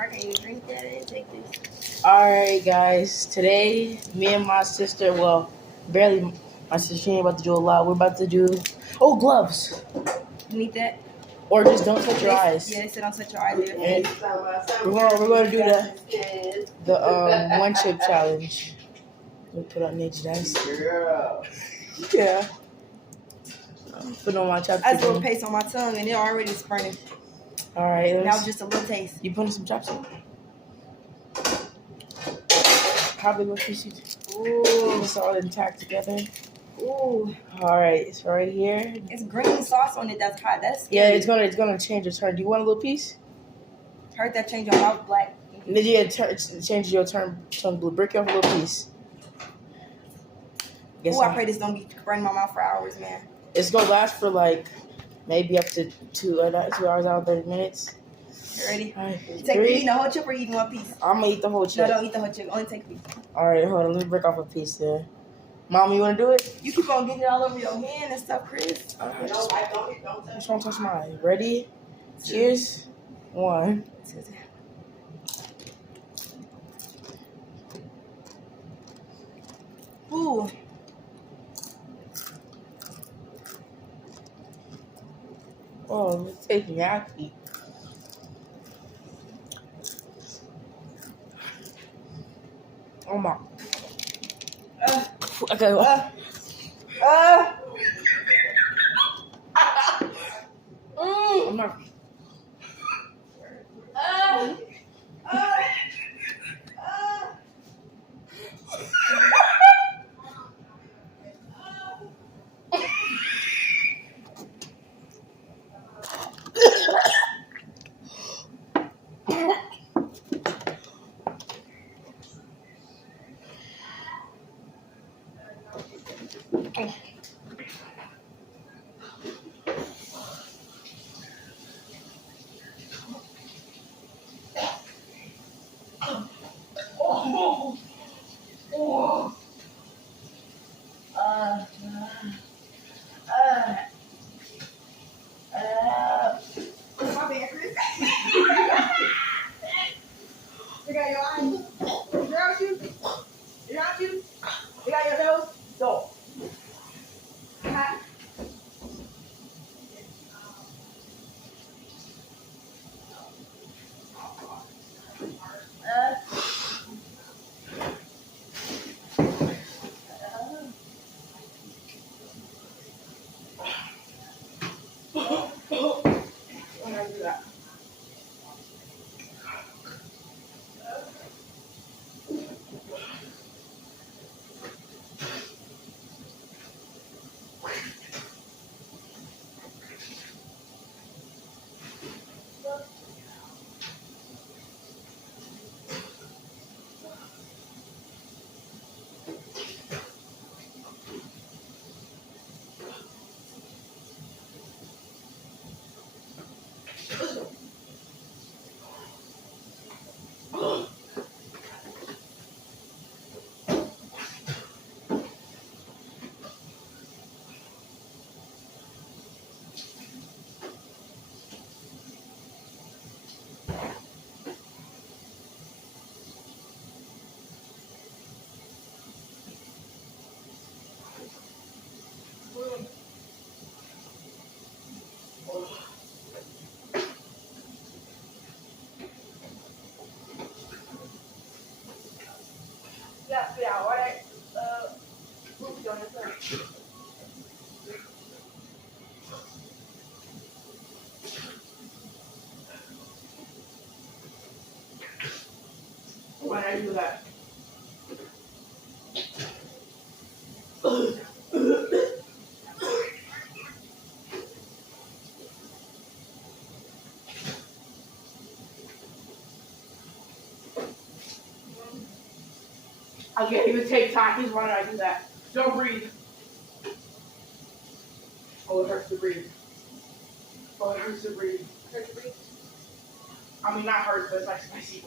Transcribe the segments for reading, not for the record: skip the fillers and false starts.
I can't even drink that. And take this. Alright, guys. Today, me and my sister, well, barely my sister, she ain't about to do a lot. We're about to do, gloves. You need that? Or just don't touch your eyes. Yeah, they said don't touch your eyes. And we're going to do the one chip challenge. We put on Ninja Dice. Girl. Yeah. Put on my chopstick. I just a little paste on my tongue and it already burning. Alright. That was just a little taste. You putting some chopstick? How big of a piece you do? Ooh. It's all intact together. Ooh. Alright, so right here. It's green sauce on it that's hot. That's scary. Yeah, it's gonna change your turn. Do you want a little piece? Heard that change your mouth black. Yeah, change your tongue blue. Break off a little piece. Ooh, I pray this don't be burning my mouth for hours, man. It's gonna last for like maybe up to 2 hours out, 30 minutes. You ready? All right, You eating the whole chip or eating one piece? I'm gonna eat the whole chip. No, don't eat the whole chip. Only take a piece. All right, hold on. Let me break off a piece there. Mom, you wanna do it? You keep on getting it all over your hand and stuff, Chris. All right, just don't touch mine. Ready? Cheers. 1. Ooh. Oh, it tastes nasty. Oh my. Okay. I'm not. You got your eyes. You got you. You got you. You got your nose. Go. Yeah, all right. Move on this side. Why did I do that? I can't even take Takis. Why did I do that? Don't breathe. Oh, it hurts to breathe. Oh, it hurts to breathe. Hurts to breathe? I mean, not hurts, but it's like spicy.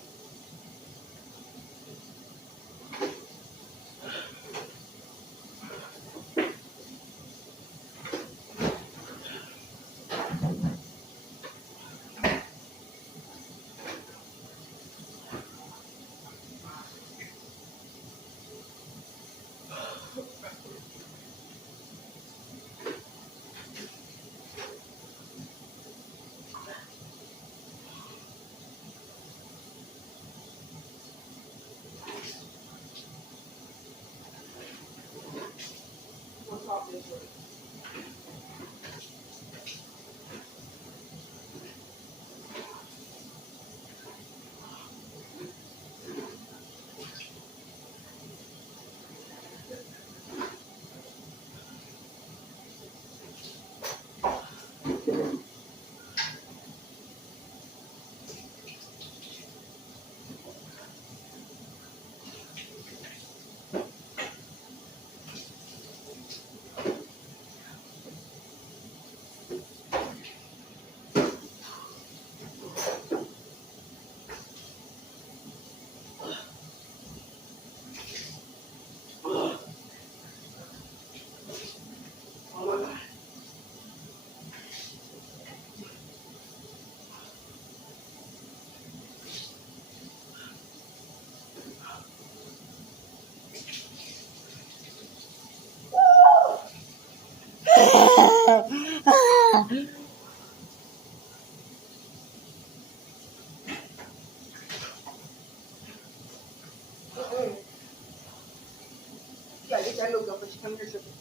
that milk up, but she come here tripping.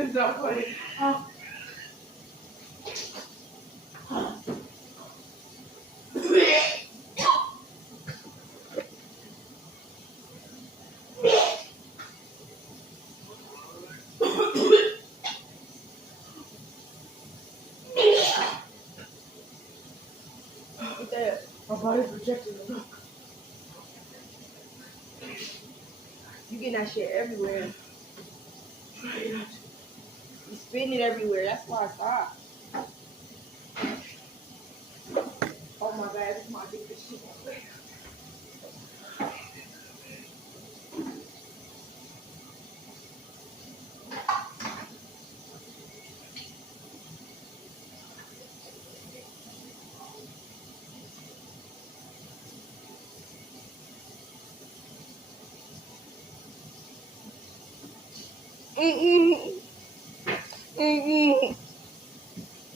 It's not funny. What that? My body's rejecting the milk. You getting that shit everywhere. You spitting it everywhere. That's why I stopped. Oh my God, this is my biggest shit.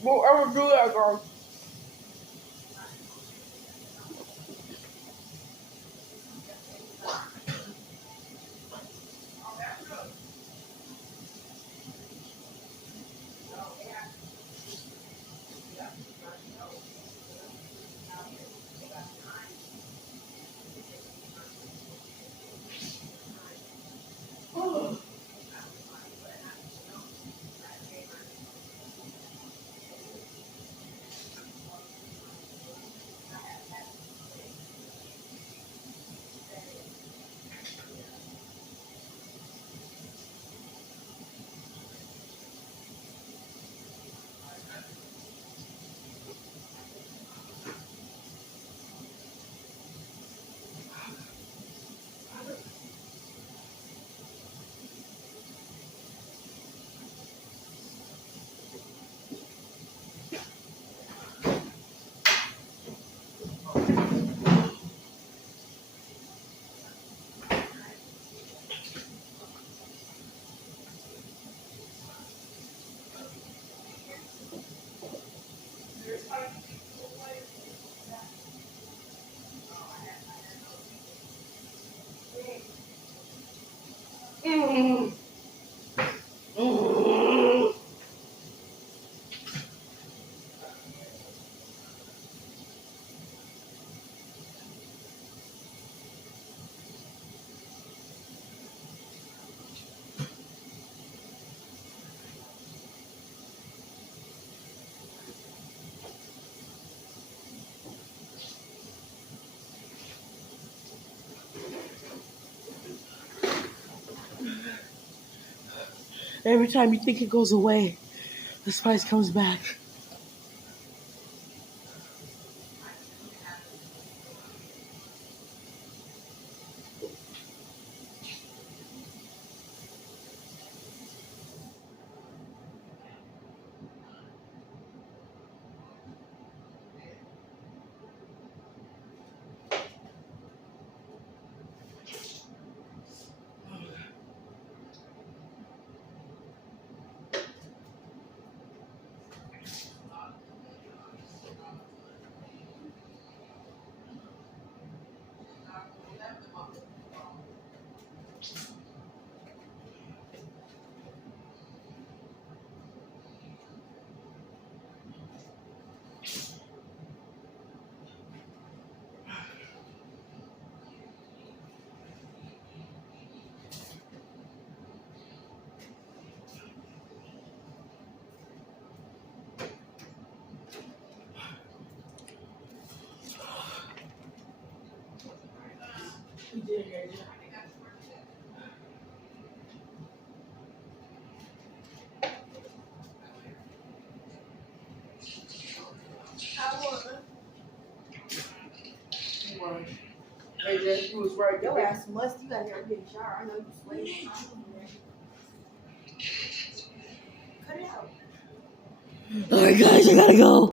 Don't ever do that, girl. Every time you think it goes away, the spice comes back. You did a great job. Hey, Jay, you was right. Your ass must. You gotta get a shower. I know you sweating. Cut it out. Alright, guys, I gotta go.